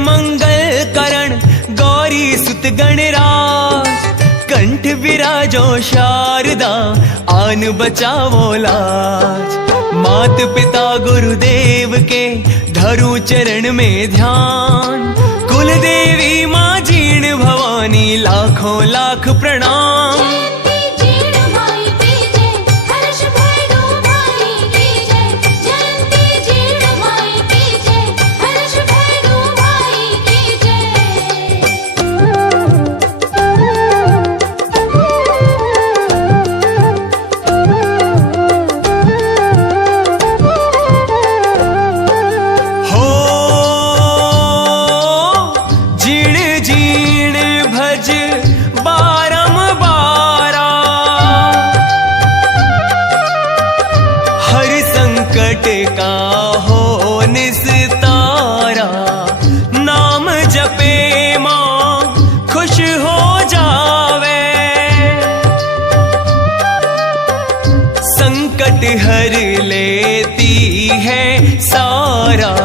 मंगल करण गौरी सुत गणराज, कंठ विराजो शारदा आन बचावो लाज। मात पिता गुरुदेव के धरु चरण में ध्यान, कुल देवी माँ जीर्ण भवानी लाखों लाख प्रणाम। का हो निस्तारा, नाम जपे माँ खुश हो जावे, संकट हर लेती है सारा।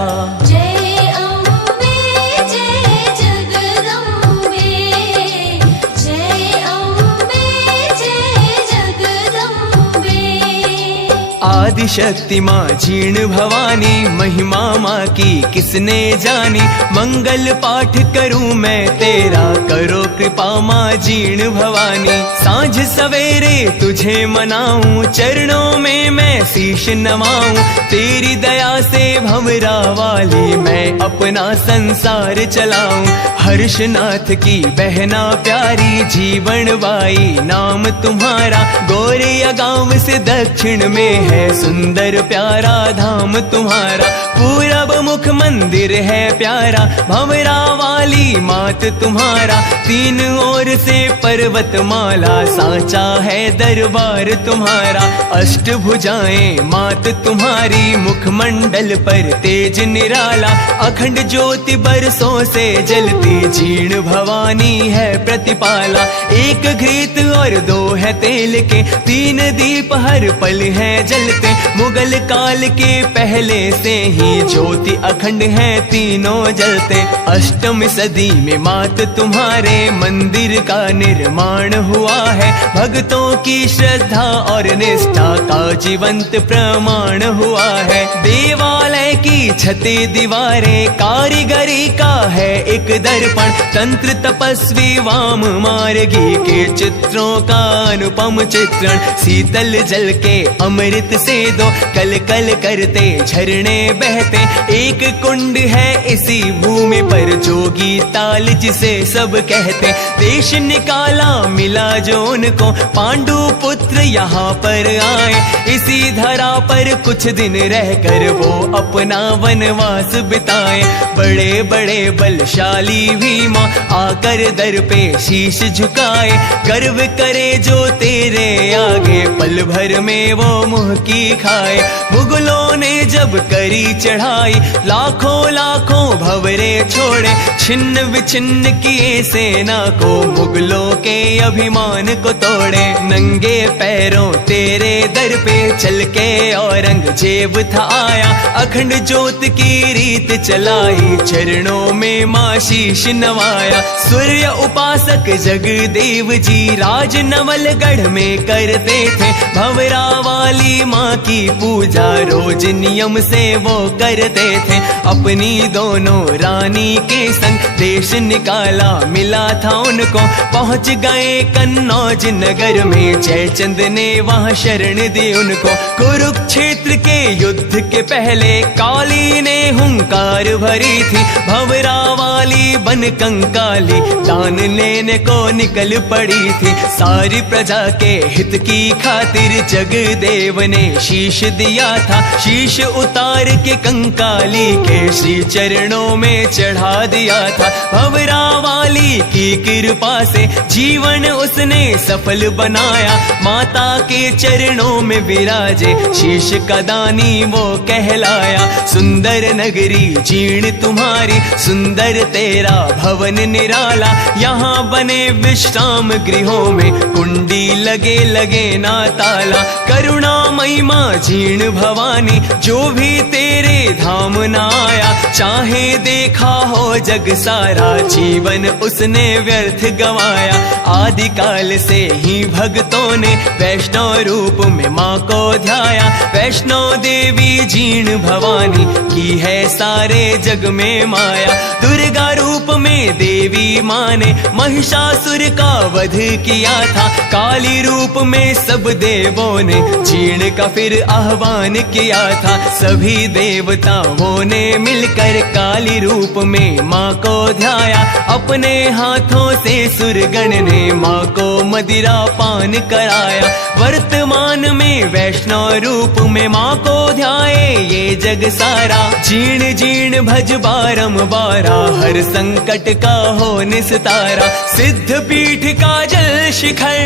आदि शक्ति माँ जीर्ण भवानी, महिमा माँ की किसने जानी। मंगल पाठ करूं मैं तेरा, करो कृपा माँ जीर्ण भवानी। सांझ सवेरे तुझे मनाऊं, चरणों में मैं शीश नवाऊं। तेरी दया से भंवरा वाली मैं अपना संसार चलाऊं। हर्षनाथ की बहना प्यारी, जीवन बाई नाम तुम्हारा। गोरिया गांव से दक्षिण में है सुंदर प्यारा धाम तुम्हारा। पूरब मुख मंदिर है प्यारा, भंवरा वाली मात तुम्हारा। तीन ओर से पर्वत माला, सांचा है दरबार तुम्हारा। अष्टभुजाएं मात तुम्हारी, मुखमंडल पर तेज निराला। अखंड ज्योति बरसों से जलती, जीर्ण भवानी है प्रतिपाला। एक घृत और दो है तेल के, तीन दीप हर पल है जलते। मुगल काल के पहले से ही ज्योति अखंड है तीनों जलते। अष्टम सदी में मात तुम्हारे मंदिर का निर्माण हुआ है। भक्तों की श्रद्धा और निष्ठा का जीवंत प्रमाण हुआ है। देवालय की छते दीवारें कारीगरी का है एक दर्पण। तंत्र तपस्वी वाम मार्गी के चित्रों का अनुपम चित्रण। शीतल जल के अमृत से दो कल कल करते झरने बहते। एक कुंड है इसी भूमि पर, जोगी ताल जिसे सब कहते। देश निकाला मिला जो उनको, पांडु पुत्र यहाँ पर आए। इसी धरा पर कुछ दिन रहकर वो अपना वनवास बिताए। बड़े बड़े बलशाली भीमा आकर दर पे शीश झुकाए। गर्व करे जो तेरे आगे, पल भर में वो मुंह की खाए। मुगलों ने जब करी चढ़ाई, लाखों लाखों भंवरे छोड़े। छिन्न विछिन्न किए सेना को, मुगलों के अभिमान को तोड़े। नंगे पैरों तेरे दर पे चल के औरंगजेब था आया। अखंड ज्योत की रीत चलाई, चरणों में माँ शीश नवाया। सूर्य उपासक जगदेव जी राज नवलगढ़ में करते थे। भंवरा वाली माँ की पूजा रोज नियम से वो करते थे। अपनी दोनों रानी के संग देश निकाला मिला था उनको। पहुंच गए कन्नौज नगर में, जयचंद ने वहां शरण दी उनको। कुरुक्षेत्र के युद्ध के पहले काली ने हुंकार भरी थी। भंवरा वाली बन कंकाली दान लेने को निकल पड़ी थी। सारी प्रजा के हित की खातिर जगदेव ने शीश दिया था। शीश उतार के कंकाली के श्री चरणों में चढ़ा दिया था। भंवरा वाली की कृपा से जीवन उसने सफल बनाया। माता के चरणों में विराजे शीश का दानी वो कहलाया। सुंदर नगरी जीर्ण तुम्हारी, सुंदर तेरा भवन निराला, यहाँ बने विश्राम गृहों में कुंडी लगे लगे ना ताला। करुणामयी माँ जीर्ण भवानी, जो भी तेरे धाम न आया, चाहे देखा हो जग सारा, जीवन उसने व्यर्थ गवाया। आदिकाल से ही भक्तों ने वैष्णव रूप में माँ को ध्याया। वैष्णव देवी जीर्ण भवानी की है सारे जग में माया। दुर्गा रूप में देवी माँ ने महिषासुर का वध किया था। काली रूप में सब देवों ने जीर्ण का फिर आह्वान किया था। सभी देवताओं ने मिलकर काली रूप में माँ को ध्याया। अपने हाथों से सुरगण ने माँ को मदिरा पान कराया। वर्तमान में वैष्णव रूप में माँ को ध्याए ये जग सारा। जीर्ण जीर्ण भज बारंबारा, हर संकट का हो निस्तारा। सिद्ध पीठ का जल शिखर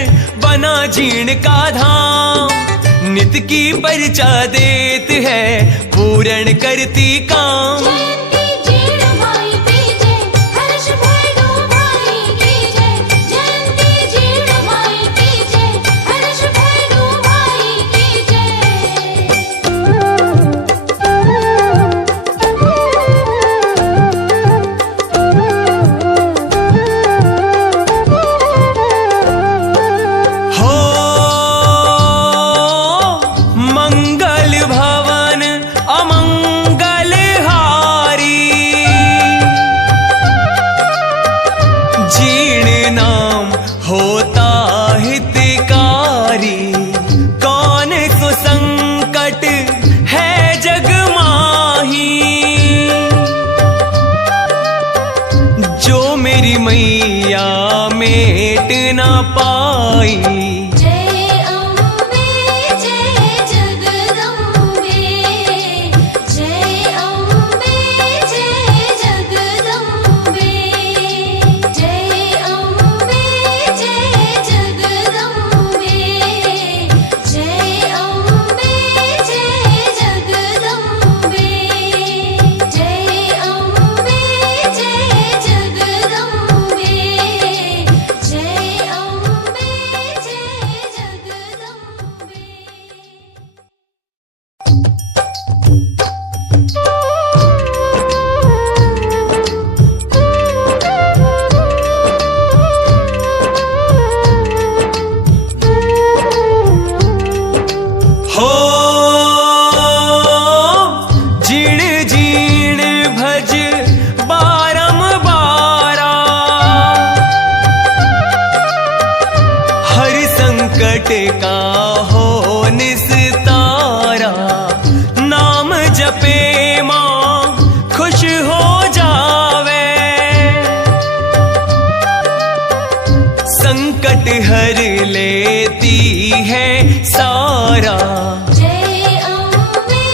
बना जीर्ण का धाम, नित की परिचा देत है पूर्ण करती काम। मैया मेट ना पाई। जय अम्बे जय जगदम्बे, जय अम्बे जय जगदम्बे, जय अम्बे जय जगदम्बे, जय अम्बे जय जगदम्बे, जय अम्बे जय जगदम्बे, जय अम्बे जय जगदम्बे। हो जीण जीण भज बारंबारा, हर संकट का हो निस्तारा। नाम जपे माँ खुश हो जावे, संकट हर लेती है सारा। जय अम्बे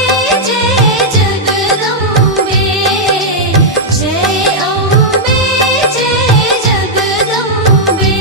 जय जगदम्बे, जय अम्बे जय जगदम्बे।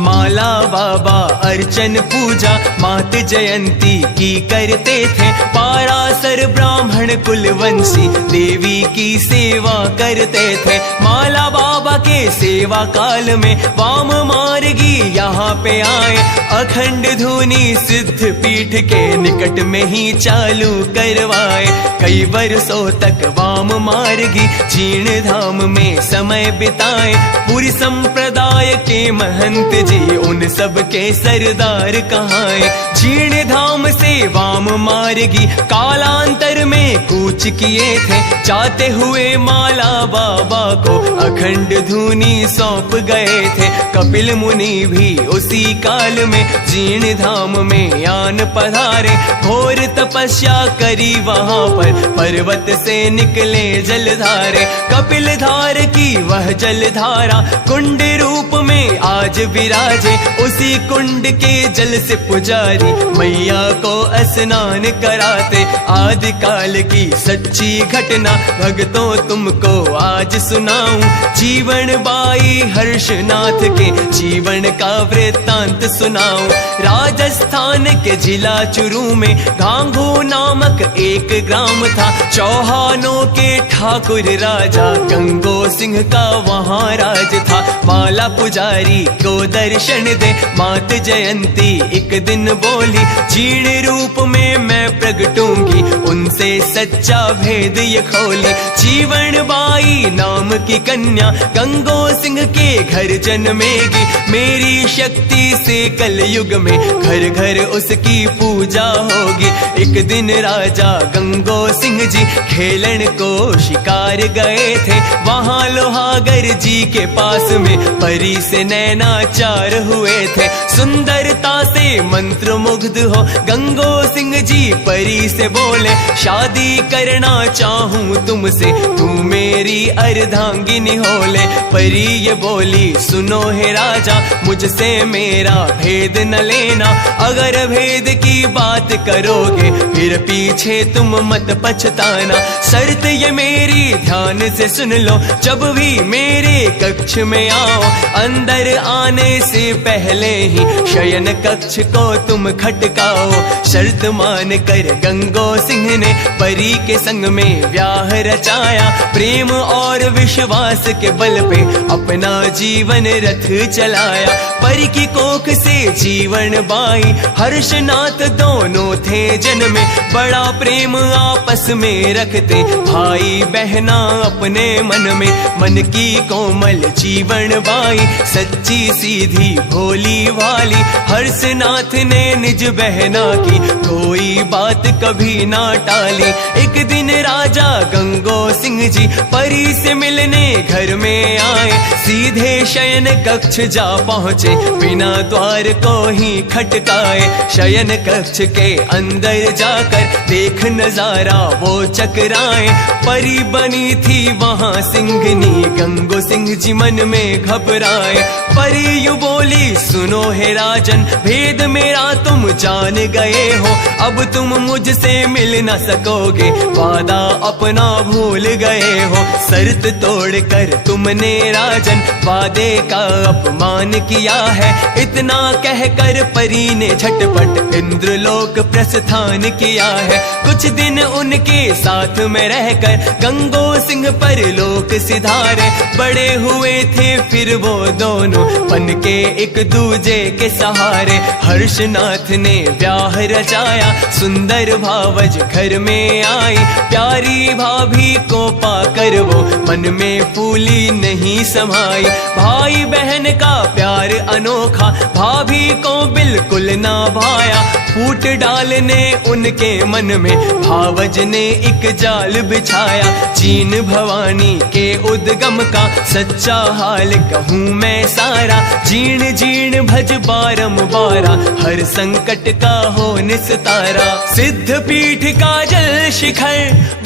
माला बाबा अर्चन पूजा मात जयंती की करते थे। पारासर ब्राह्मण कुलवंशी देवी की सेवा करते थे। माला बाबा के सेवा काल में वाम मार्गी यहाँ पे आए। अखंड धुनी सिद्ध पीठ के निकट में ही चालू करवाए। कई वर्षों तक वाम मार्गी जीर्ण धाम में समय बिताए। पूरी संप्रदाय के महंत जी उन सब के सरदार कहाए। जीर्ण धाम से वाम मार्गी कालांतर में कूच किए थे। जाते हुए माला बाबा को अखंड धुनी सौंप गए थे। कपिल मुनि भी उसी काल में जीर्ण धाम में आन पधारे। घोर तपस्या करी वहाँ पर पर्वत से निकले जलधारे। कपिल धार की वह जलधारा कुंड रूप में आज विराजे। उसी कुंड के जल से पुजारी मैया को स्नान कराते। आदिकाल की सच्ची घटना भक्तों तुमको आज सुनाऊं। जीवन बाई हर्षनाथ के जीवन का वृत्तांत सुनाऊं। राजस्थान के जिला चुरू में गांगू नामक एक ग्राम था। चौहानों के ठाकुर राजा गंगो सिंह का वहाँ राज था। माला पुजारी को दर्शन दे मात जयंती एक दिन बोली, जीर्ण रूप में मैं प्रगटूंगी उनसे सच्चा भेद ये खोली। जीवन बाई नाम की कन्या गंगो सिंह के घर जन्मेगी। मेरी शक्ति से कल युग में घर घर उसकी पूजा होगी। एक दिन राजा गंगो सिंह जी खेलन को शिकार गए थे। वहाँ लोहागर जी के पास में परी से नैनाचार हुए थे। सुंदरता से मंत्र मुग्ध हो गंगो सिंह जी परी से बोले, शादी करना चाहूं तुमसे तू मेरी अर्धांगिनी होले। परी ये बोली, सुनो हे राजा मुझसे मेरा भेद न लेना। अगर भेद की बात करोगे फिर पीछे तुम मत पछताना। शर्त ये मेरी ध्यान से सुन लो, जब भी मेरे कक्ष में आओ अंदर आने से पहले ही शयन कक्ष को तुम खटकाओ। शर्त मान कर गंगो सिंह ने परी के संग में व्याह रचाया। प्रेम और विश्वास के बल पे अपना जीवन रथ चलाया। परी की कोख से जीवन बाई हर्षनाथ दोनों थे जन्मे। बड़ा प्रेम आपस में रखते भाई बहना अपने मन में। मन की कोमल जीवन बाई सच्ची सीधी भोली वाली। हर्षनाथ ने निज बहना की कोई बात कभी ना टाली। एक दिन राजा गंगो सिंह जी परी से मिलने घर में आए। सीधे शयन कक्ष जा पहुँचे बिना द्वार को ही खटकाए। शयन कक्ष के अंदर जाकर देख नजारा वो चकराए। परी बनी थी वहाँ सिंहनी गंगो सिंह जी मन में घबराए। परी यूं बोली, सुनो हे राजन भेद मेरा तुम जान गए हो। अब तुम मुझसे मिल न सकोगे, वादा अपना भूल गए हो। शर्त तोड़कर तुमने राजन वादे का अपमान किया है। इतना कहकर परी ने झटपट इंद्रलोक प्रस्थान किया है। कुछ दिन उनके साथ में रहकर गंगो सिंह पर लोक सिधारे। बड़े हुए थे फिर वो दोनों बन के एक दूजे के सहारे। हर्षनाथ ने व्याह रचाया, सुंदर भावज घर में आई। प्यारी भाभी को पाकर वो मन में फूली नहीं समाई। भाई बहन का प्यार अनोखा भाभी को बिल्कुल ना भाया। फूट डालने उनके मन में भावज ने एक जाल बिछाया। जीन भवानी के उद्गम का सच्चा हाल कहूँ मैं सारा। जीण जीण भज बारंबारा, हर संकट का हो निस्तारा। सिद्ध पीठ का जल शिखर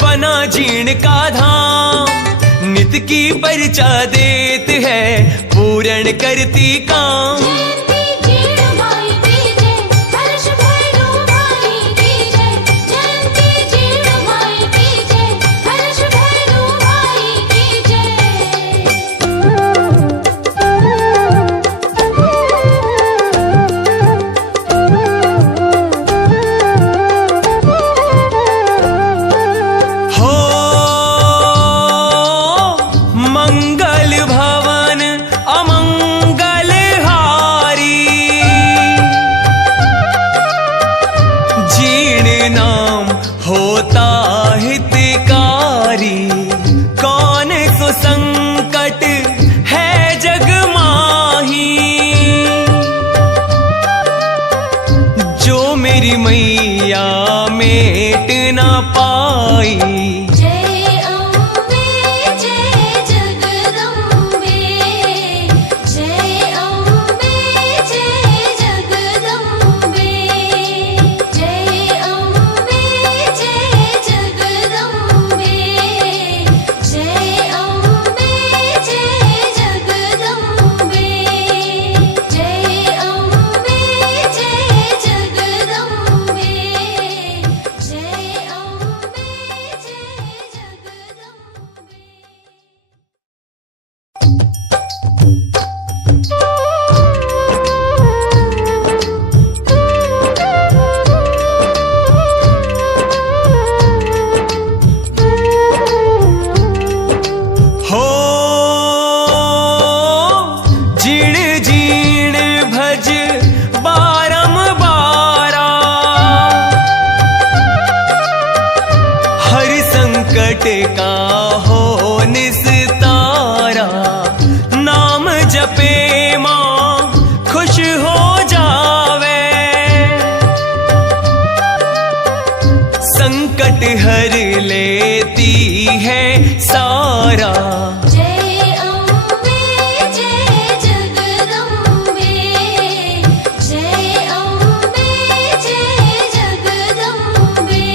बना जीण का धाम। नित की परिचा देत है पूर्ण करती काम। होता हितकारी, कौन सो संकट है जग माही। जो मेरी मैया मेट ना पाई। जय अम्बे जय जगदम्बे, जय अम्बे जय जगदम्बे, जय अम्बे जय जगदम्बे, जय अम्बे जय जगदम्बे, जय अम्बे हर लेती है सारा। जय अम्बे जय जगदम्बे, जय अम्बे जय जगदम्बे।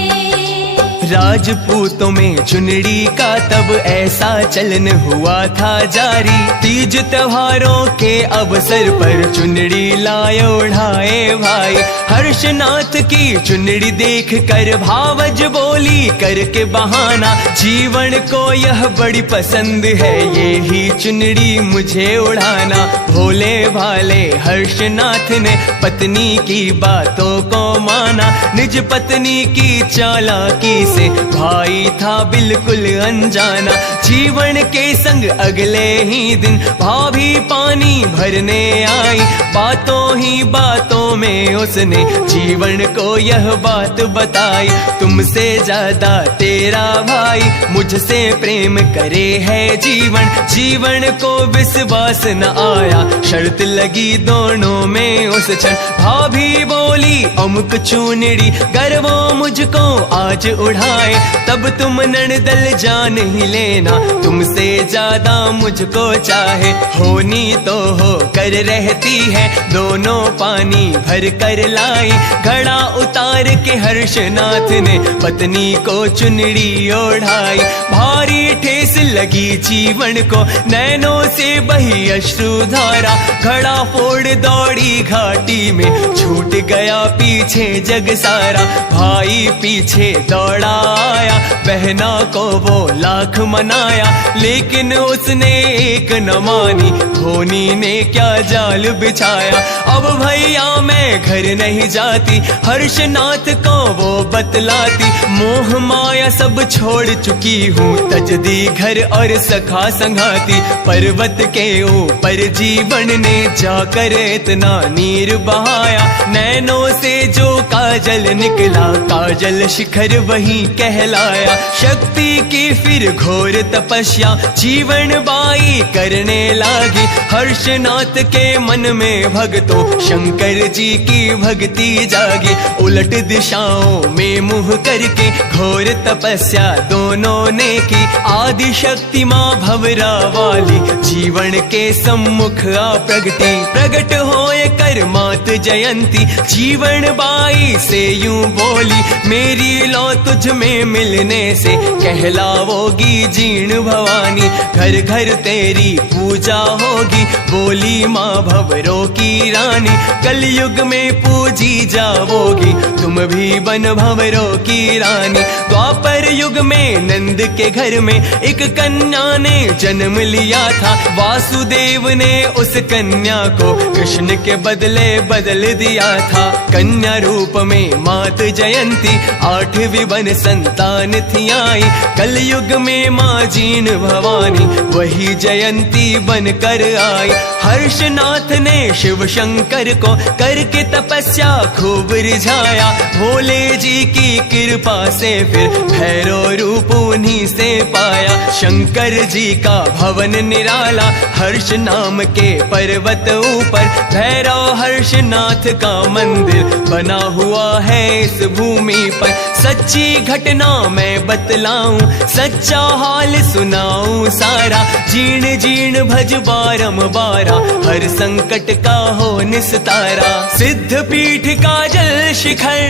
राजपूतों में चुनरी का तब ऐसा चलन हुआ था जारी। तीज त्योहारों के अवसर पर चुनरी लाए ओढ़ाए भाई। हर्षनाथ की चुनरी देख कर भावज बोली करके बहाना, जीवन को यह बड़ी पसंद है, ये ही चुनरी मुझे उड़ाना। भोले भाले हर्षनाथ ने पत्नी की बातों को माना। निज पत्नी की चालाकी से भाई था बिल्कुल अनजाना। जीवन के संग अगले ही दिन भाभी पानी भरने आई। बातों ही बातों में उसने जीवन को यह बात बताई। तुमसे ज्यादा तेरा भाई मुझसे प्रेम करे है जीवन। जीवन को विश्वास न आया, शर्त लगी दोनों में उस क्षण। भाभी बोली अमुक चुनरी गर वो मुझको आज उड़ाए, तब तुम नणदल जान ही लेना, तुमसे ज्यादा मुझको चाहे। होनी तो हो कर रहती है, दोनों पानी भर कर लाई। घड़ा उतार के हर्षनाथ ने पत्नी को चुनरी ओढ़ाई। भारी ठेस लगी जीवन को, नैनों से बही अश्रुधारा। घड़ा फोड़ दौड़ी घाटी में, छूट गया पीछे जग सारा। भाई पीछे दौड़ा आया, बहना को वो लाख मनाया, लेकिन उसने एक न मानी। होनी ने क्या जाल बिछाया। अब भैया मैं घर नहीं जाती, हर्षनाथ को वो बतलाती। मोह माया सब छोड़ चुकी हूँ, तज दी घर और सखा संघाती। पर्वत के ऊपर जीवन ने जाकर इतना नीर बहाया। नैनों से जो काजल निकला, काजल शिखर वही कहलाया। शक्ति की फिर घोर तपस्या जीवन बाई करने लागी। हर्षनाथ के मन में भक्तों शंकर जी की भक्ति जागी। उलट दिशाओं में मुंह करके घोर तपस्या दोनों ने की। आदि शक्ति माँ भवरा वाली जीवन के सम्मुख आ प्रगति। प्रगट होए कर मात जयंती, जीवन बाई से यूं बोली। मेरी लौ तुझ में मिलने से कहलावोगी जीर्ण भवानी। घर घर तेरी पूजा होगी, बोली माँ भवरों की रानी। कलयुग में पूजी जाओगी, तुम भी बन भवरों की रानी। द्वापर युग में नंद के घर में एक कन्या ने जन्म लिया था। वासुदेव ने उस कन्या को कृष्ण के बदले बदल दिया था। कन्या रूप में मात जयंती, 8वीं बन संतान थी आई। कलयुग में माँ जीन भवानी, वही जयंती बन कर आई। हर्षनाथ ने शिव शंकर को करके तपस्या खूब रिझाया। भोले जी की कृपा से फिर भैरव रूप उन्हीं से पाया। शंकर जी का भवन निराला, हर्ष नाम के पर्वत ऊपर। भैरव हर्षनाथ का मंदिर बना हुआ है इस भूमि पर। सच्ची घटना मैं बतलाऊं, सच्चा हाल सुनाऊं सारा। जीर्ण जीर्ण भज बारम बारा, हर संकट का हो निस्तारा। सिद्ध पीठ का जल शिखर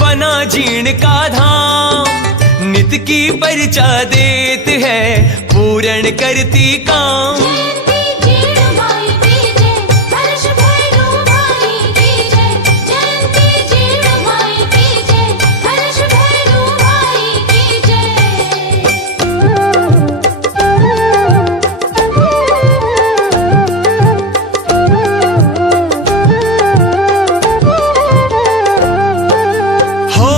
बना जीर्ण का धाम। नित की परिचा देत है, पूर्ण करती काम। जयंती जीर्ण माई की जय, हर्ष भैरव माई की जय। जयंती जीर्ण माई की जय, हर्ष भैरव माई की हो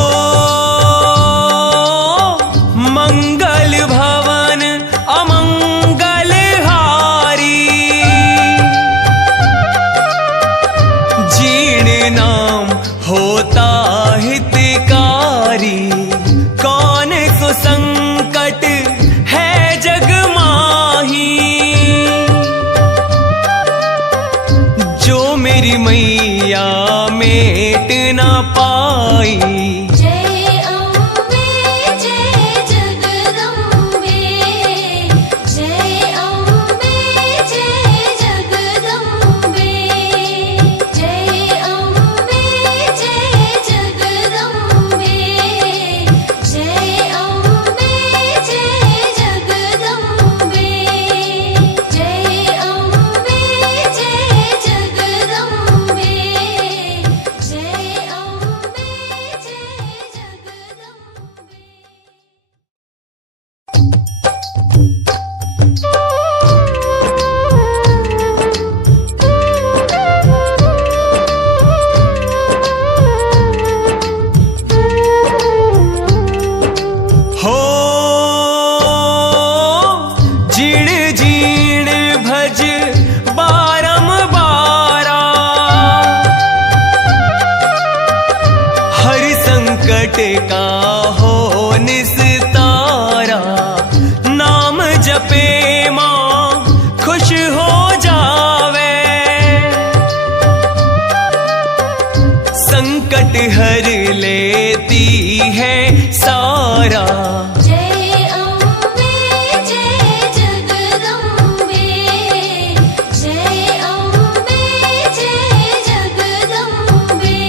मंगल भवन अमंगल हारी। संकट का हो निस्तारा, नाम जपे माँ खुश हो जावे, संकट हर लेती है सारा। जय अम्बे जय जगदम्बे, जय अम्बे जय जगदम्बे।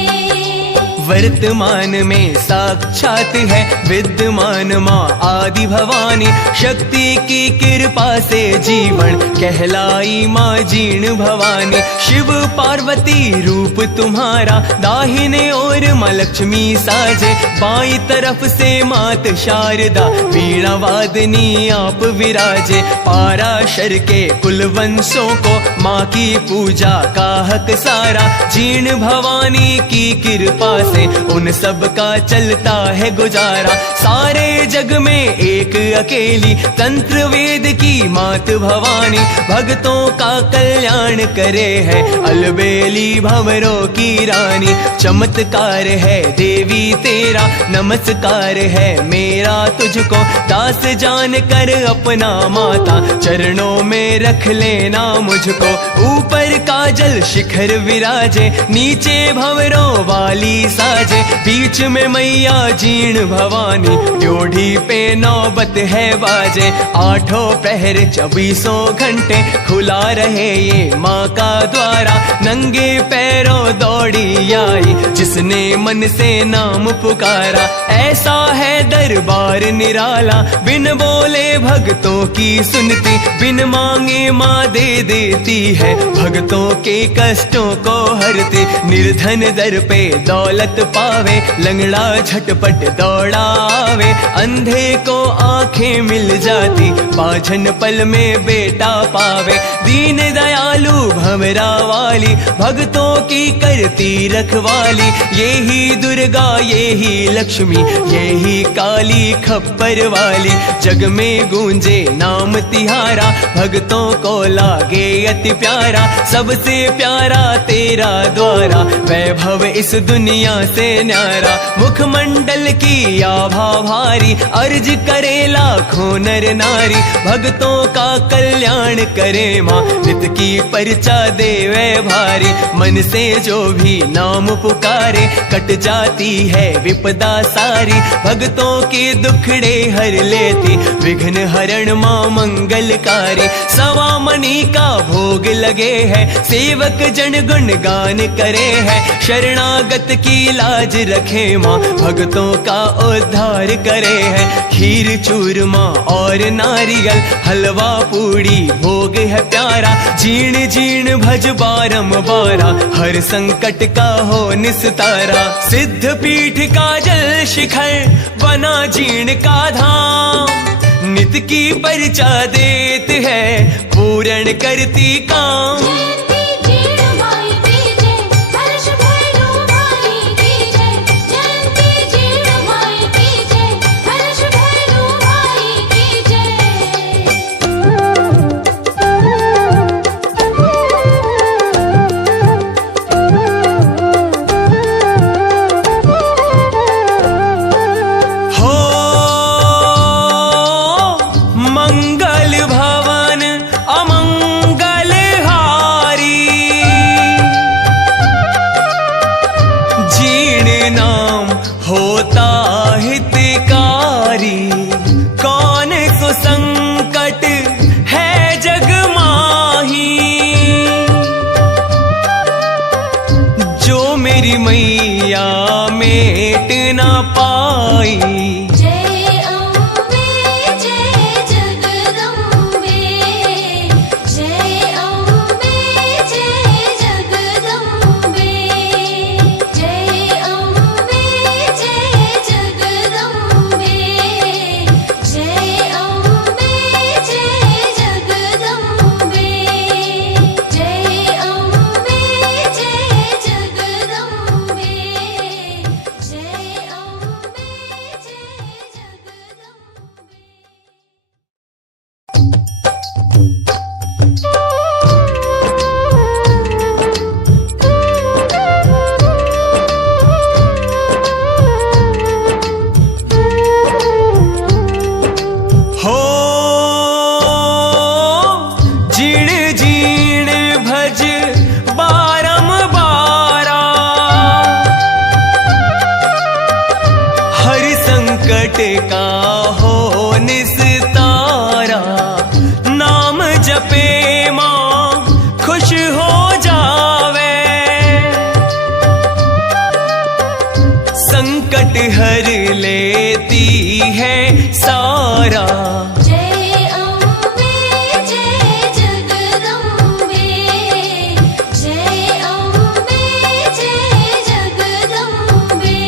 वर्तमान में साक्षात है विद्यमान माँ आदि भवानी, शक्ति की कृपा से जीवन कहलाई माँ जीर्ण भवानी। शिव पार्वती रूप तुम्हारा, दाहिने ओर माँ लक्ष्मी साजे, बाई तरफ से मात शारदा वीणा वादनी आप विराजे। पाराशर के कुल वंशों को माँ की पूजा का हक सारा, जीर्ण भवानी की कृपा से उन सब का चलता है गुजारा। सारे जग में एक अकेली तंत्र वेद की मात भवानी, भक्तों का कल्याण करे है अलबेली भंवरों की रानी। चमत्कार है देवी तेरा, नमस्कार है मेरा तुझको, दास जान कर अपना माता चरणों में रख लेना मुझको। ऊपर काजल शिखर विराजे, नीचे भंवरों वाली साजे, बीच में मैया जीर्ण भवानी, ड्योढ़ी पे नौबत है बाजे। आठों प्रहर 24 घंटे खुला रहे ये माँ का द्वारा, नंगे पैरों दौड़ी आई जिसने मन से नाम पुकारा। ऐसा है दरबार निराला, बिन बोले भक्तों की सुनती, बिन मांगे माँ दे देती है भक्तों के कष्टों को हरती। निर्धन दर पे दौलत पावे, लंगड़ा झटपट दौड़ावे, अंधे को आंखें मिल जाती, बाझन पल में बेटा पावे। दीन दयालु भंवरा वाली, भक्तों की करती रखवाली, ये ही दुर्गा ये ही लक्ष्मी ये ही काली खप्पर वाली। जग में गूंजे नाम तिहारा, भक्तों को लागे अति प्यारा, सबसे प्यारा तेरा द्वारा, वैभव इस दुनिया से न्यारा। मुखमंडल की आभा भारी, अर्ज करे लाखों नर नारी, भक्तों का कल्याण करे माँ नित की परिचा देवे भारी। मन से जो भी नाम पुकारे, कट जाती है विपदा सारी, भक्तों के दुखड़े हर लेती, विघ्न हरण माँ मंगलकारी। सवा मणि का भोग लगे है, सेवक जन गुणगान करे है, शरणागत की लाज रखे माँ भक्तों का उद्धार करे है। खीर चूरमा और नारियल, हलवा पूड़ी भोग है प्यारा, जीर्ण जीर्ण भज बारंबारा, हर संकट का हो निस्तारा। सिद्ध पीठ का जल शिखर बना जीर्ण का धाम, नित की परिचा देत है पूर्ण करती काम। जयंती जीर्ण माई की जय, हर्ष भैरव माई की जय, जयंती जीर्ण माई की जय, हर्ष भैरव माई की जय। हो मंगल भवन अमंगल हारी, जीर्ण नाम होता हितकारी, कौन सो संकट है जग माही, जो मेरी मैया मेट ना पाई। जय अम्बे जय जगदम्बे, जय अम्बे जय जगदम्बे, जय अम्बे जय जगदम्बे, जय अम्बे जय जगदम्बे, जय अम्बे जय जगदम्बे, जय अम्बे। लेती है सारा। जय अम्बे जय जगदम्बे, जय अम्बे जय जगदम्बे।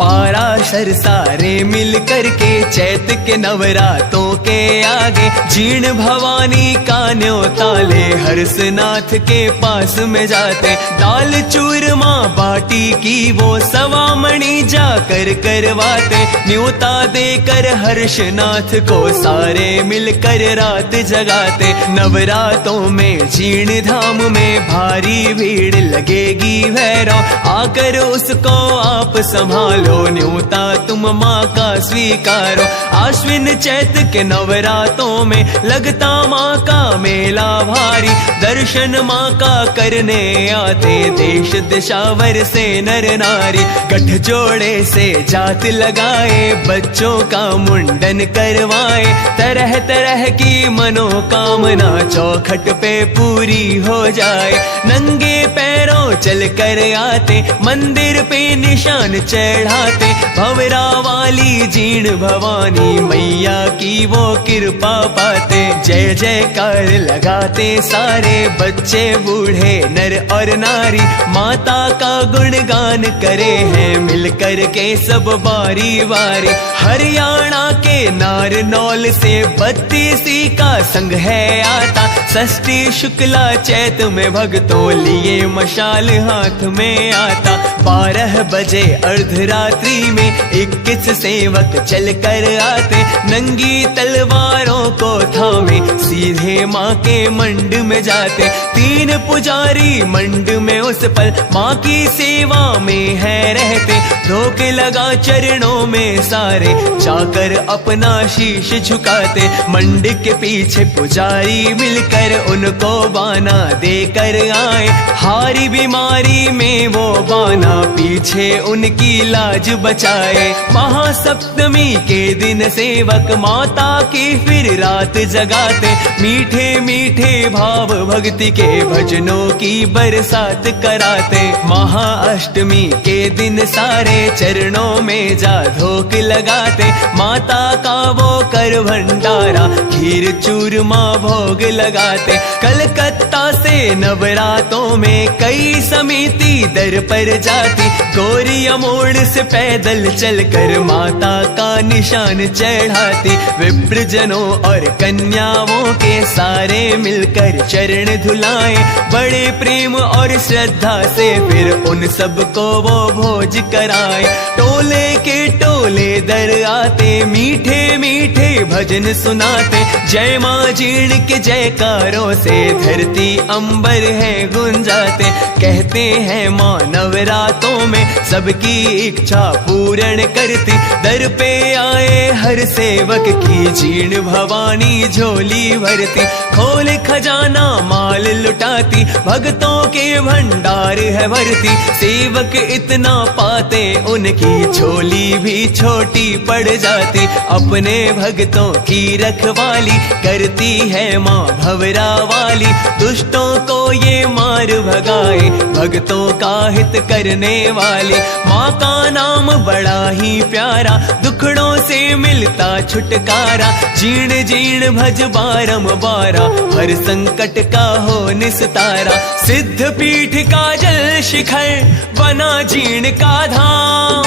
पाराशर सारे मिल करके चैत के नवरातों के आगे जीर्ण भवानी का न्योता ले हर्षनाथ के पास में जाते। दाल चूरमा बाटी की वो सवा मणि जाकर करवाते। न्योता देकर हर्षनाथ को सारे मिलकर रात जगाते। नवरातों में जीर्ण धाम में भारी भीड़ लगेगी भैरव, आकर उसको आप संभालो। न्योता तुम माँ का स्वीकारो। आश्विन चैत के नवरातों में लगता माँ का मेला भारी। दर्शन माँ का करने आते देश दिशावर से नर नारी। गठजोड़े से जात लगाए बच्चों का मुंडन करवाए। तरह तरह की मनोकामना चौखट पे पूरी हो जाए। नंगे पैरों चल कर आते मंदिर पे निशान चढ़ाते। भवरा वाली जीर्ण भवानी मैया की वो कृपा पाते। जय जयकार लगाते सारे बच्चे बूढ़े नर और नारी। माता का गुणगान करे हैं मिलकर के सब बारी बारी। हरियाणा के नारनौल से 32 का संग है आता। षष्ठी शुक्ला चैत में भक्तों लिए मशाल हाथ में आता। 12 बजे अर्धरात्रि में 21 सेवक चल कर आते। नंगी तलवारों को थामे सीधे माँ के मंड में जाते। 3 पुजारी मंड में उस पल माँ की सेवा में है रहते। धोख लगा चरणों में सारे जाकर अपना शीश झुकाते। मंड के पीछे पुजारी मिलकर उनको बाना देकर आए। हारी बीमारी में वो बाना पीछे उनकी लाज बचाए। महासप्तमी के दिन सेवक माता की फिर रात जगाते। मीठे मीठे भाव भक्ति के भजनों की बरसात कराते। महाअष्टमी के दिन सारे चरणों में जा धोख लगाते। माता का वो कर भंडारा खीर चूरमा भोग लगाते। कलकत्ता से नवरातों में कई समिति दर पर जाती। गोरिया मोड़ से पैदल चलकर माता का निशान चढ़ाती। विप्रजनों और कन्याओं के सारे मिलकर चरण धुलाए। बड़े प्रेम और श्रद्धा से फिर उन सबको वो भोज कराए। टोले के टोले दर आते मीठे मीठे भजन सुनाते। जय माँ जीर्ण के जयकारों से धरती अंबर है गुंजाते। कहते हैं माँ नवरातों में सबकी इच्छा पूर्ण करती। दर पे आए हर सेवक की जीर्ण भवानी झोली भरती। खोल खजाना माल लुटाती भक्तों के भंडार है भरती। सेवक इतना पाते उनकी झोली भी छोटी पड़ जाती। अपने भक्तों की रखवाली करती है माँ भवरा वाली। दुष्टों को ये मार भगाए भक्तों का हित करने वाली। माँ का नाम बड़ा ही प्यारा दुखड़ों से मिलता छुटकारा। जीर्ण जीर्ण भज बारम बारा हर संकट का हो निस्तारा। सिद्ध पीठ का जल शिखर बना जीर्ण का धाम।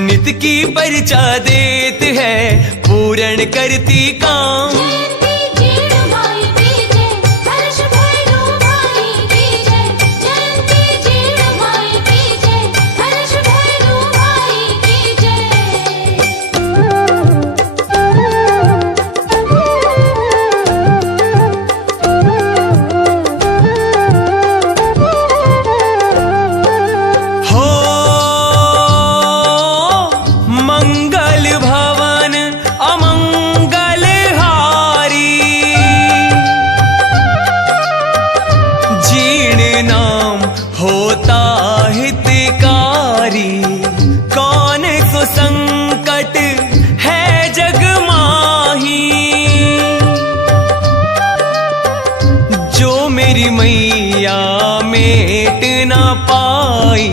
नित की परिचा देत है पूर्ण करती काम। जयंती जीर्ण माई की जय, हर्ष भैरव भाई की जय। जयंती जीर्ण माई की जय, हर्ष भैरव भाई की जय। हो मंगल भवन अमंगल हारी। जीर्ण नाम होता हितकारी। कौन सो संकट है जग माही। जो मेरी मैया मेट ना पाई।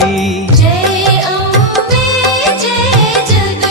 जय अम्बे जय जगदम्बे,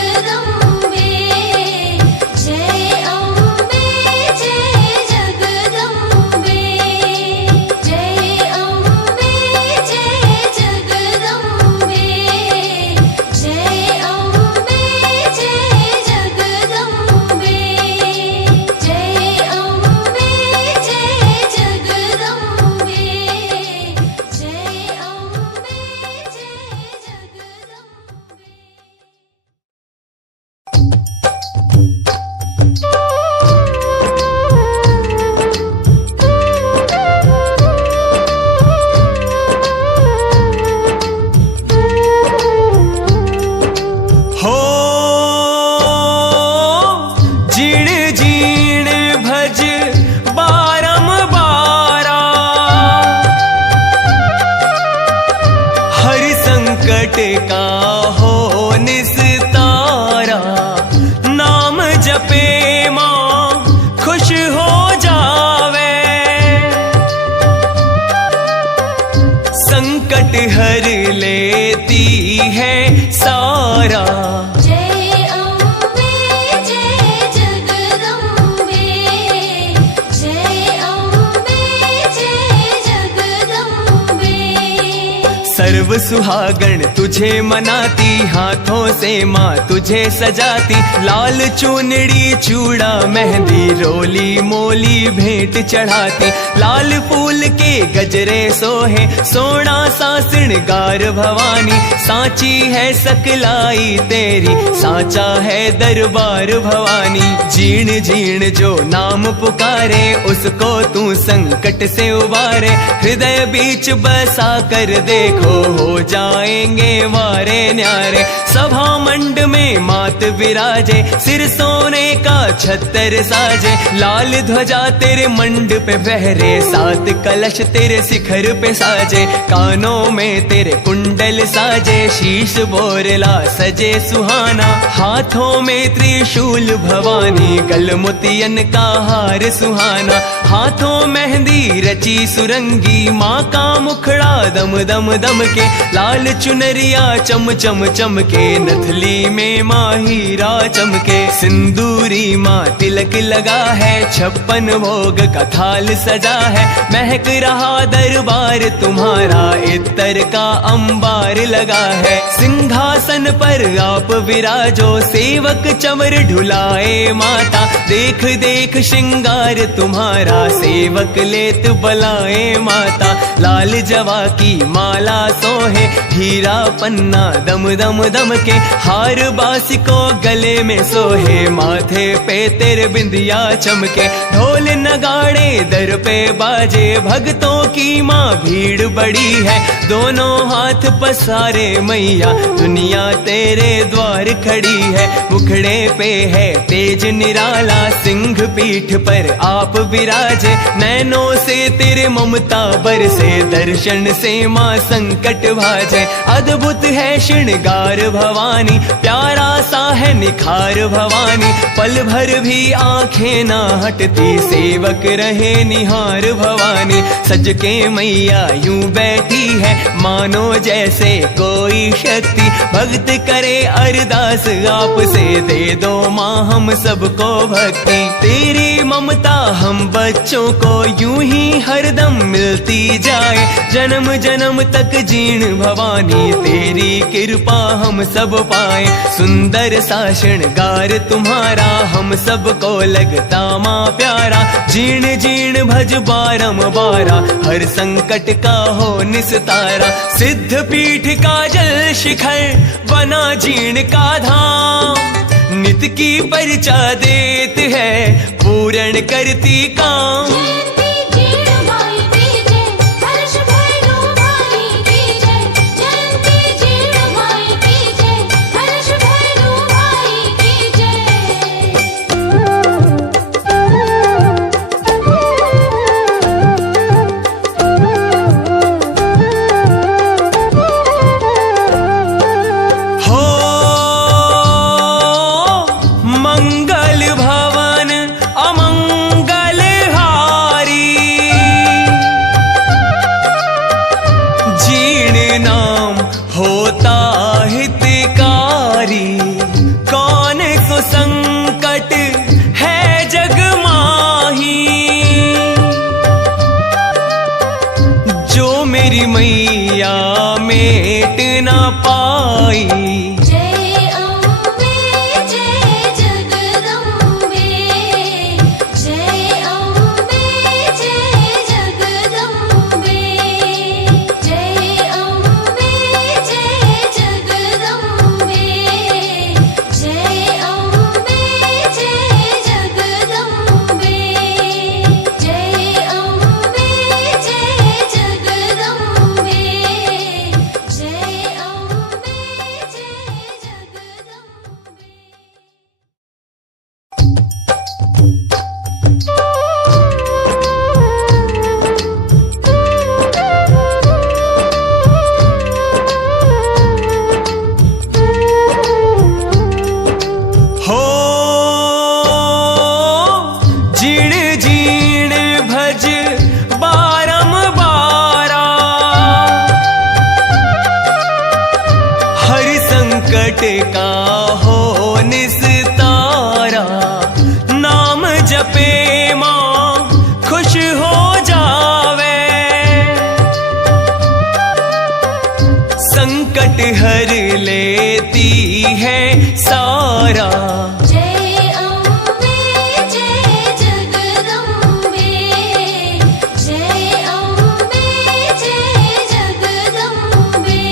है सारा। जय अम्बे जय जगदम्बे, जय अम्बे जय जगदम्बे। सर्व सुहागण तुझे मनाती, हाथों से माँ तुझे सजाती। लाल चुनड़ी चूड़ा मेहंदी रोली मोली भेंट चढ़ाती। लाल फूल के गजरे सोहे सोना सा श्रृंगार भवानी। सांची है सकलाई तेरी, सांचा है दरबार भवानी। जीर्ण जीर्ण जो नाम पुकारे, उसको तू संकट से उबारे। हृदय बीच बसा कर देखो, हो जाएंगे वारे न्यारे। सभा मंड में मात विराजे, सिर सोने का छत्तर साजे। लाल ध्वजा तेरे मंड पे फहरे, सात कलश तेरे शिखर पे साजे। कानों में तेरे कुंडल साजे, शीश बोरला सजे सुहाना। हाथों में त्रिशूल भवानी, गल मोतियन का हार सुहाना। हाथों मेहंदी रची सुरंगी, माँ का मुखड़ा दम दम दम के। लाल चुनरिया चम चम चमके, नथली में माँ हीरा चमके। सिंदूरी माँ तिलक लगा है, 56 भोग का थाल सजा है। महक रहा दरबार तुम्हारा, इत्तर का अंबार लगा है। सिंहासन पर आप विराजो, सेवक चमर ढुलाए माता। देख देख श्रृंगार तुम्हारा, सेवक लेत बलाए माता। लाल जवा की माला सोहे, हीरा पन्ना दम दम दम के। हार बासी को गले में सोहे, माथे पे तेरे बिंदिया चमके। ढोल नगाड़े दर पे बाजे, भक्तों की माँ भीड़ बड़ी है। दोनों हाथ पसारे मैया, दुनिया तेरे द्वार खड़ी है। मुखड़े पे है तेज निराला, सिंह पीठ पर आप विराजे। नैनों से तेरे ममता बरसे, दर्शन से माँ संकट भाजे। अद्भुत है श्रृंगार भवानी, प्यारा सा है निखार भवानी। पल भर भी आंखें ना हटती, सेवक रहे निहार भवानी। सज के मैया यूं बैठी है, मानो जैसे कोई शक्ति। भक्त करे अरदास आपसे, दे दो माँ हम सबको भक्ति। तेरी ममता हम बच्चों को यूं ही हरदम मिलती जाए। जन्म जन्म तक जीर्ण भवानी, तेरी कृपा हम सब पाए। सुंदर सा श्रृंगार तुम्हारा, हम सबको लगता माँ प्यारा। जीर्ण जीर्ण भज बारम बारा, हर संकट का हो निस्तारा। सिद्ध पीठ का जल शिखर, बना जीर्ण का धाम। नित की परिचा देत है, पूर्ण करती काम। जयंती जीर्ण माई की जय, हर्ष भैरव भाई की जय। जयंती जीर्ण माई की जय, हर्ष भैरव भाई की जय। हो मंगल भवन अमंगल हारी, जीर्ण नाम होता हितकारी। कौन सो संकट है जग माही, जो मेरी मैया मेट ना पाई। जय अम्बे जय जगदम्बे, जय अम्बे जय जगदम्बे। जय अम्बे जय जगदम्बे, जय अम्बे जय जगदम्बे। जय अम्बे जय जगदम्बे, जय अम्बे जय का हो निस्तारा, नाम जपे माँ खुश हो जावे, संकट हर लेती है सारा। जय अम्बे जय जगदम्बे, जय अम्बे जय जगदम्बे।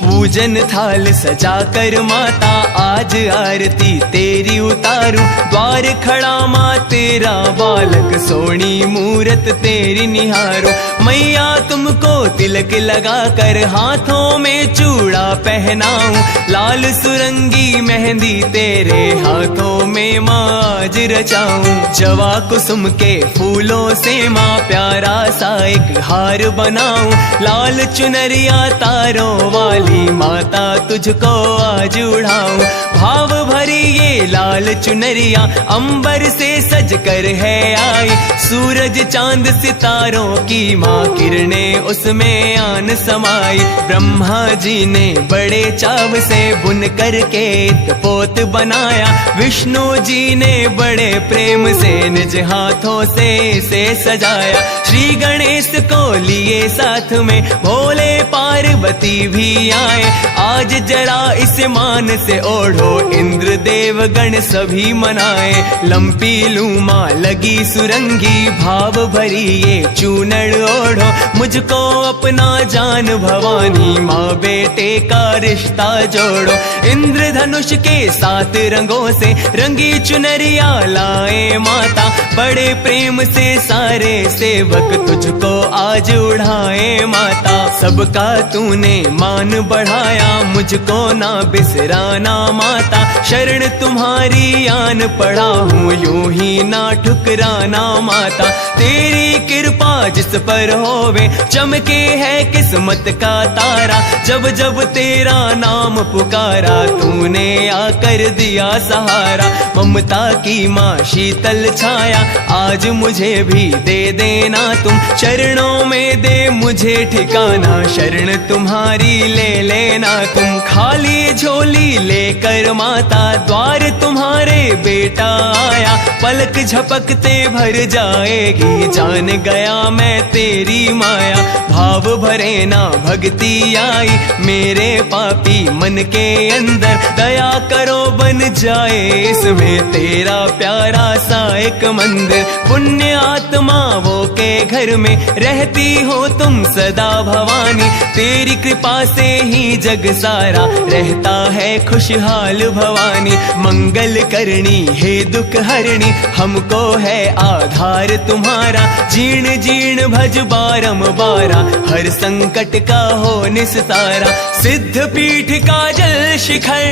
पूजन थाल सजा कर माता आज आरती तेरी उतारूं, द्वार खड़ा माँ तेरा बालक सोनी मूरत तेरी निहारूं। मैया तुमको तिलक लगा कर हाथों में चूड़ा पहनाऊं, लाल सुरंगी मेहंदी तेरे हाथों में माँ आज रचाऊं। जवा कुसुम के फूलों से माँ प्यारा सा एक हार बनाऊं, लाल चुनरिया तारों वाली माता तुझको आज उड़ाऊं। भाव भरी ये लाल चुनरिया अंबर से सज कर है आई, सूरज चांद सितारों की माँ किरणें उसमें आन समाई। ब्रह्मा जी ने बड़े चाव से बुन करके एक पोत बनाया, विष्णु जी ने बड़े प्रेम से निज हाथों से इसे सजाया। श्री गणेश को लिए साथ में भोले पार्वती भी आए, आज जरा इस मान से ओढ़ो इंद्र देव गण सभी मनाए। लंपी लूमा लगी सुरंगी भाव भरी ये चूनड़ ओढ़ो, मुझको अपना जान भवानी माँ बेटे का रिश्ता जोड़ो। इंद्र धनुष के 7 रंगों से रंगी चुनरिया लाए माता, बड़े प्रेम से सारे सेवक तुझको आज उड़ाए माता। सबका तूने मान बढ़ाया मुझको ना बिसराना माता, शरण तुम्हारी आन पड़ा हूँ यूं ही ना ठुकराना माता। तेरी कृपा जिस पर होवे चमके है किस्मत का तारा, जब जब तेरा नाम पुकारा तूने आकर दिया सहारा। ममता की माँ शीतल छाया आज मुझे भी दे देना तुम, चरणों में दे मुझे ठिकाना शरण तुम्हारी ले लेना तुम। खाली झोली लेकर माता द्वार तुम्हारे बेटा आया, पलक झपकते भर जाएगी जान गया मैं तेरी माया। भाव भरे ना भक्ति आई मेरे पापी मन के अंदर, दया करो बन जाए इसमें तेरा प्यारा सा एक मंदिर। पुण्य आत्माओं के घर में रहती हो तुम सदा भवानी, तेरी कृपा से ही जग सारा रहता है खुशहाल भवानी। मंगल करनी हे दुख हरणी हमको है आधार तुम्हारा, जीर्ण जीर्ण भज बारंबारा हर संकट का हो निस्तारा। सिद्ध पीठ का जल शिखर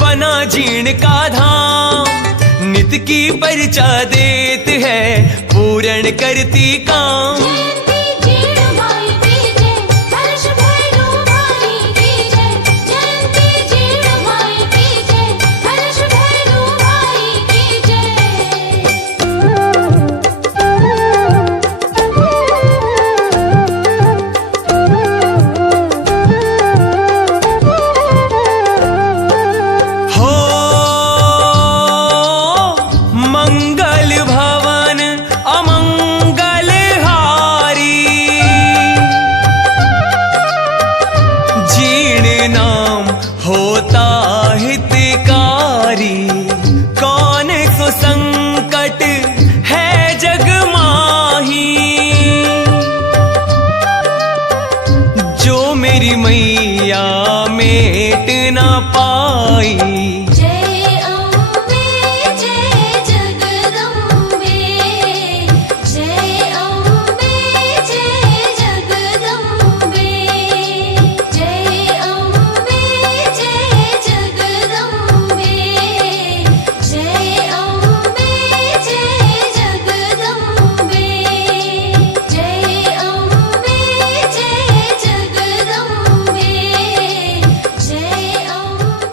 बना जीर्ण का धाम, नित की परिचा देत है पूर्ण करती काम। जयंती जीर्ण माई की जय, हर्ष भैरव माई की जय। जयंती जीर्ण माई की जय, हर्ष भैरव माई की हो मंगल भवन अमंगल हारी, जीर्ण नाम होता हितकारी। कौन सो संकट है जग माही, जो मेरी मैया मेट ना पाई। जय अम्बे जय जगदम्बे, जय अम्बे जय जगदम्बे, जय अम्बे जय जगदम्बे, जय अम्बे जय जगदम्बे, जय अम्बे जय जगदम्बे, जय अम्बे।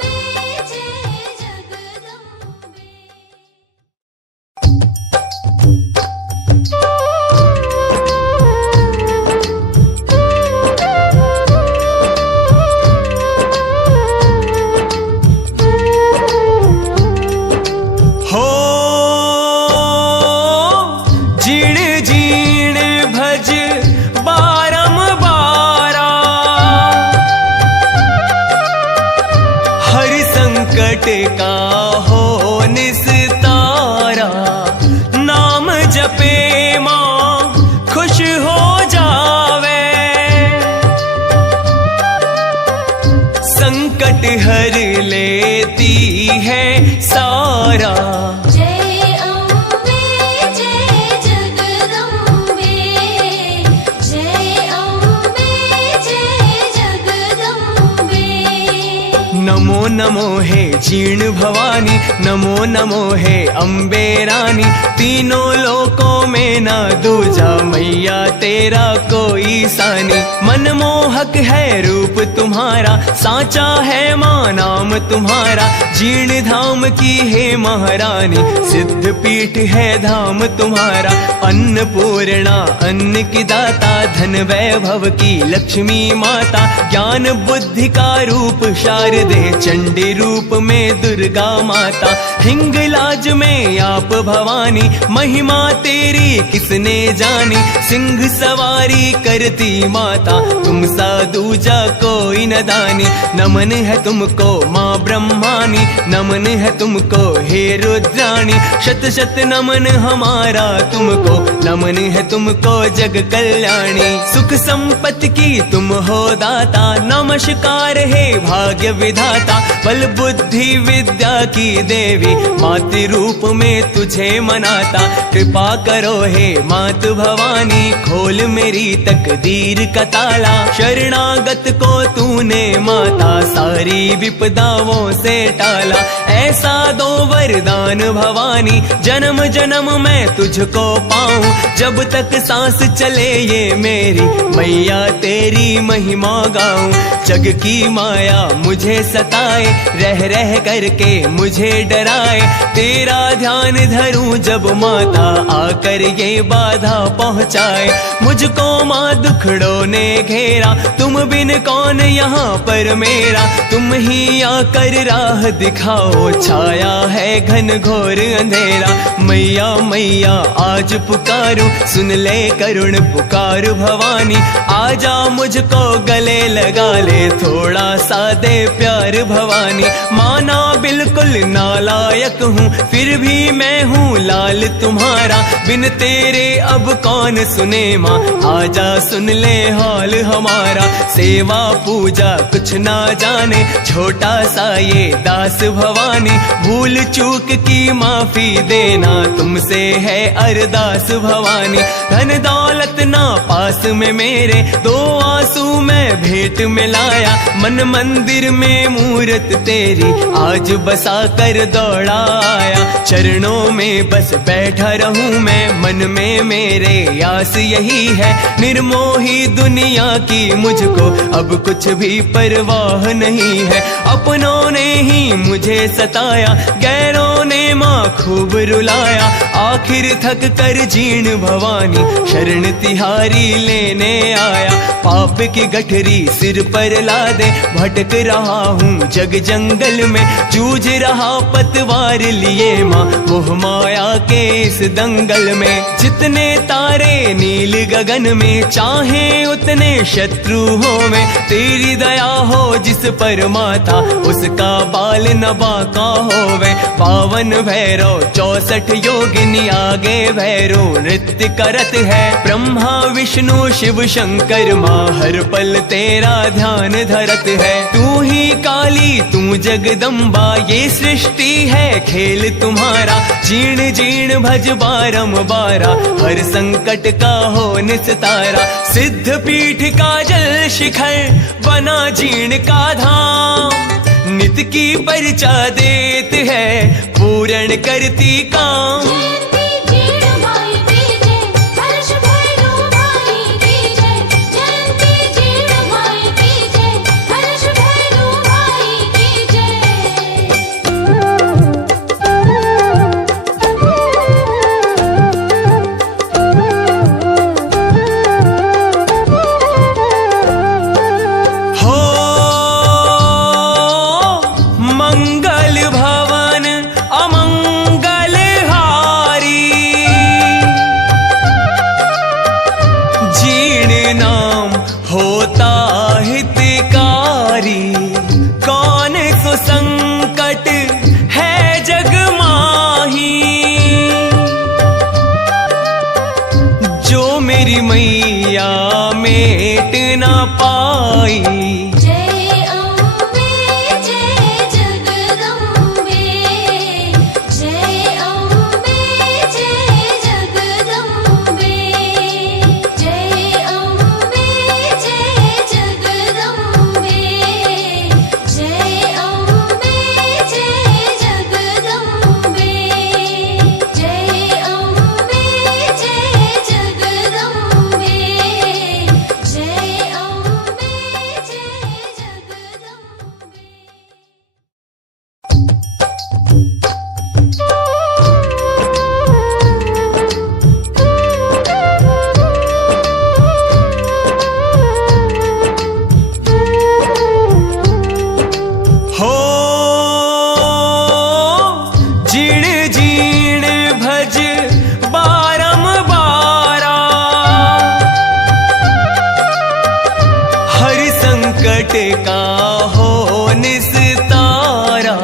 नमो हे जीर्ण भवानी, नमो नमो हे अम्बे रानी। तीनों लोकों में ना दूजा मैया तेरा कोई सानी। मनमोहक है रूप तुम्हारा, साचा है माँ नाम तुम्हारा। जीर्ण धाम की है महारानी, सिद्ध पीठ है धाम तुम्हारा। अन्नपूर्णा अन्न की दाता, धन वैभव की लक्ष्मी माता। ज्ञान बुद्धि का रूप शारदे, चंडी रूप में दुर्गा माता। हिंगलाज में आप भवानी, महिमा तेरी किसने जानी। सिंह सवारी करती माता, तुम सा दूजा कोई न दानी। नमन है तुमको माँ ब्रह्मानी, नमन है तुमको हे रुद्राणी। शत शत नमन हमारा तुमको, नमन है तुमको जग कल्याणी। सुख संपत्ति की तुम हो दाता, नमस्कार हे भाग्य विधाता। बल बुद्धि विद्या की देवी, मातृ रूप में तुझे मनाता। कृपा करो हे मात भवानी, खोल मेरी तकदीर का ताला। शरणागत को तूने माता, सारी विपदाओं से टाला। ऐसा दो वरदान भवानी, जन्म जन्म मैं तुझको पाऊं। जब तक सांस चले ये मेरी मैया, तेरी महिमा गाऊं। जग की माया मुझे सताए, रह रह करके मुझे डराए। तेरा ध्यान धरूं जब माता, आकर ये बाधा पहुँचाए। मुझको माँ दुखड़ों ने घेरा, तुम बिन कौन यहाँ पर मेरा। तुम ही आकर राह दिखाओ, छाया है घन घोर अंधेरा। मैया मैया आज पुकारूं, सुन ले करुण पुकार भवानी। आजा मुझको गले लगा ले, थोड़ा सा दे प्यार भवानी। माना बिल्कुल नालायक हूँ, फिर भी मैं हूँ लाल तुम्हारा। बिन तेरे अब कौन सुने माँ, आजा सुन ले हाल हमारा। सेवा पूजा कुछ ना जाने, छोटा सा ये दास भवानी। भूल चूक की माफी देना, तुमसे है अरदास भवानी। धन दौलत ना पास में मेरे, दो आंसू मैं भेंट में लाया। मन मंदिर में मूरत तेरी, आज बसा कर दौड़ा आया। चरणों में बस बैठा रहूं मैं, मन में मेरे आस यही है। निर्मोही दुनिया की मुझको अब कुछ भी परवाह नहीं है। अपनों ने ही मुझे सताया, गैरों ने माँ खूब रुलाया। आखिर थक कर जीर्ण भवानी, शरण तिहारी लेने आया। पाप की गठरी सिर पर ला दे, भटक रहा हूँ जग जंगल में। जूझ रहा पतवार लिए माँ, मोह माया के इस दंगल में। जितने तारे नील गगन में, चाहे उतने शत्रु हो में। तेरी दया हो जिस पर माता, उसका बाल न बांका होवे। पावन भैरव 64 योगिनी, आगे भैरव नृत्य करत है। ब्रह्मा विष्णु शिव शंकर माँ, हर पल तेरा ध्यान धरत है। तू ही काली तू जगदम्बा, ये सृष्टि है खेल तुम्हारा। जीर्ण जीर्ण भज बारंबारा, हर संकट का हो निस्तारा। सिद्ध पीठ का जल शिखर, बना जीर्ण का धाम। नित की परिचा देत है, पूर्ण करती काम। जयंती जीर्ण माई की जय, हर्ष भैरव माई की जय। जयंती जीर्ण माई की जय, हर्ष भैरव माई की जय। हो मंगल भवन अमंगल हारी, जीर्ण नाम होता हितकारी। कौन सो संकट है जग माही, जो मेरी मैया मेट ना पाई। जय अम्बे जय जगदम्बे, जय अम्बे जय जगदम्बे। जय अम्बे जय जगदम्बे, जय अम्बे संकट का हो निस्तारा,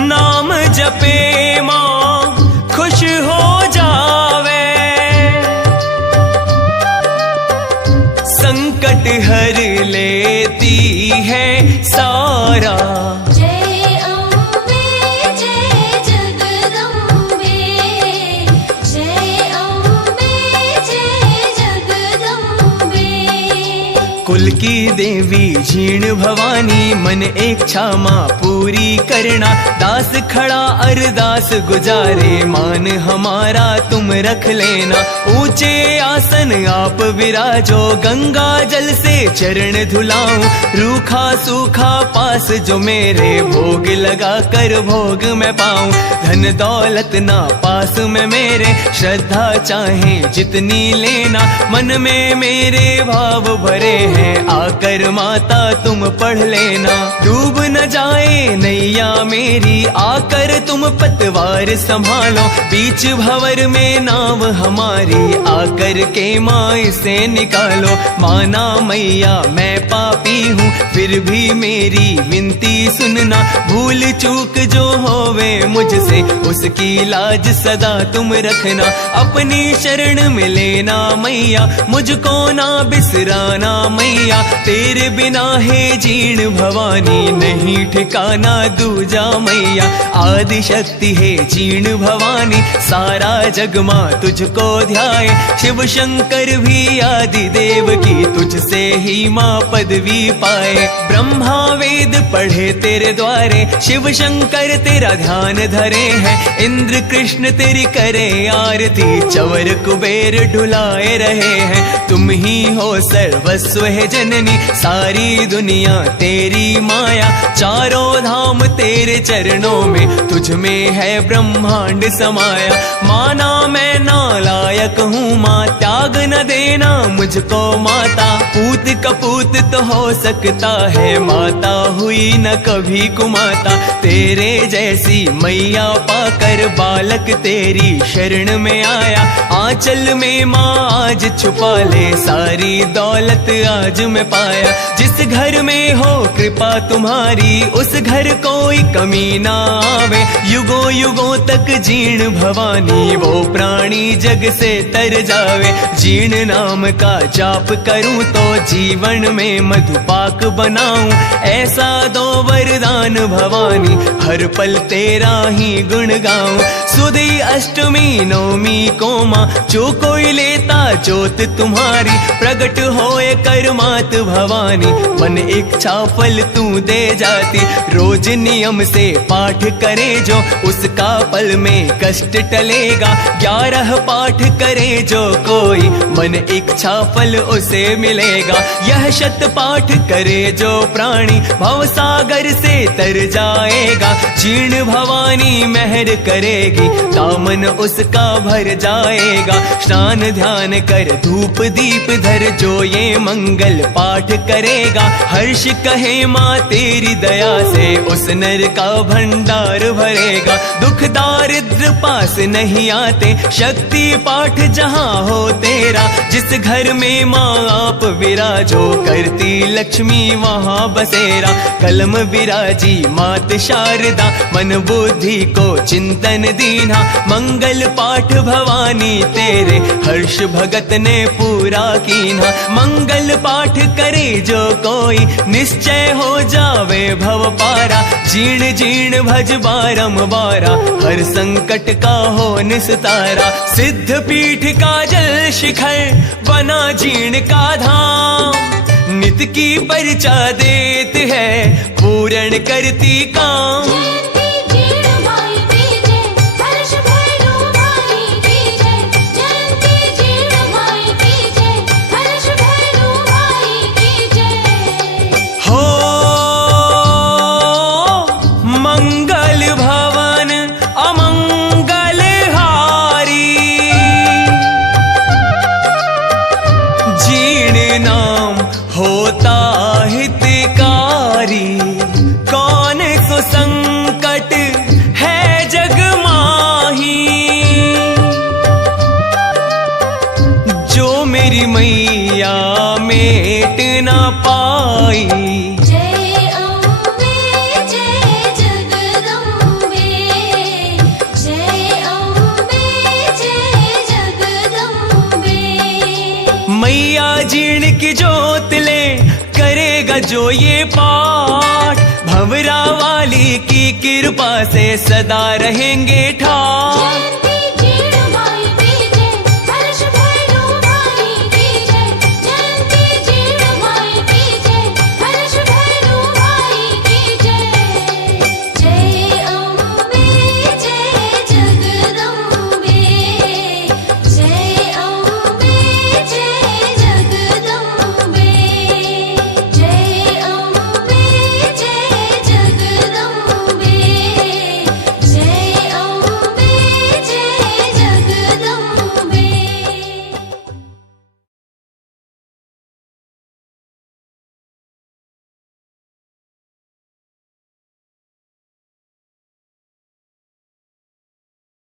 नाम जपे माँ खुश हो जावे, संकट हर लेती है सारा। जय अम्बे जय जगदम्बे, जय अम्बे जय जगदम्बे। कुल की देवी झीण भवानी, मन इच्छा माँ पूरी करना, दास खड़ा अरदास गुजारे, मान हमारा तुम रख लेना। ऊंचे आसन आप विराजो, गंगा जल से चरण धुलाऊं, रूखा सूखा पास जो मेरे, भोग लगा कर भोग मैं पाऊं। धन दौलत ना पास में मेरे, श्रद्धा चाहे जितनी लेना, मन में मेरे भाव भरे हैं, आकर माता तुम पढ़ लेना। डूब न जाए नैया मेरी, आकर तुम पतवार संभालो, बीच भंवर में नाव हमारी, आकर के माँ इसे निकालो। माना मैया मैं पापी हूँ, फिर भी मेरी विनती सुनना, भूल चूक जो होवे मुझसे, उसकी लाज सदा तुम रखना। अपनी शरण में लेना मैया, मुझको ना बिसराना मैया, तेरे बिना है जीण भवानी, नहीं ठिकाना दूजा मैया। आदि शक्ति है जीण भवानी, सारा जग माँ तुझको ध्याए, शिव शंकर भी आदि देव की, तुझसे ही माँ पदवी पाए। ब्रह्मा वेद पढ़े तेरे द्वारे, शिव शंकर तेरा ध्यान धरे हैं, इंद्र कृष्ण तेरी करे आरती, चवर कुबेर ढुलाए रहे हैं। तुम ही हो सर्वस्व है जननी, सारी दुनिया तेरी माया, चारों धाम तेरे चरणों में, तुझ में है ब्रह्मांड समाया। माना मैं नालायक हूँ माँ, त्याग न देना मुझको माता, पूत कपूत तो हो सकता है, माता हुई न कभी कुमाता। तेरे जैसी मैया पाकर बालक तेरी शरण में आया, आंचल में माँ आज छुपा ले, सारी दौलत आज मैं पाया। जिस घर में हो कृपा तुम्हारी, उस घर कोई कमी ना आवे, युगों युगों तक जीण भवानी, वो प्राणी जग से तर जावे। जीण नाम का जाप करूं तो जीवन में मधुपाक बनाऊं, ऐसा दो वरदान भवानी, हर पल तेरा ही गुण गाऊं। सुधी अष्टमी नवमी को माँ, जो कोई लेता जोत तुम्हारी, प्रगट होए कर मात भवानी, मन इच्छा फल तू दे जाती। रोज नियम से पाठ करे जो, उसका पल में कष्ट टलेगा, 11 पाठ करे जो कोई, मन इच्छा फल उसे मिलेगा। यह शत पाठ करे जो प्राणी, भव सागर से तर जाएगा, जीण भवानी मेहर करेगी, दामन उसका भर जाएगा। स्नान ध्यान कर धूप दीप धर जो ये मंगल पाठ करेगा, हर्ष कहे माँ तेरी दया से, उस नर का भंडार भरेगा। दुख दारिद्र पास नहीं आते, शक्ति पाठ जहाँ हो तेरा, जिस घर में माँ आप विराजो, करती लक्ष्मी वहाँ बसेरा। कलम विराजी मात शारदा, मन बुद्धि को चिंतन दीना, मंगल पाठ भवानी तेरे, हर्ष भगत ने पूरा कीना। मंगल पाठ करे जो कोई, निश्चय हो जावे भव पारा, जीण जीण भज बारंबारा, हर संकट का हो निस्तारा। सिद्ध पीठ का जल शिखर, बना जीण का धाम, नित की परिचा देत है, पूर्ण करती काम। जयंती जीण माई की जय, हर्ष भैरव भाई की जय, जयंती जीण माई की जय, हर्ष भैरव भाई की जय। हो मंगल भवन अमंगल हारी, जीण नाम होता हितकारी, कौन सो संकट है जग माही, जो मेरी मैया मेट ना पाई। भैया जीर्ण की जोत ले करेगा जो ये पाठ, भंवरा वाली की कृपा से सदा रहेंगे ठाठ।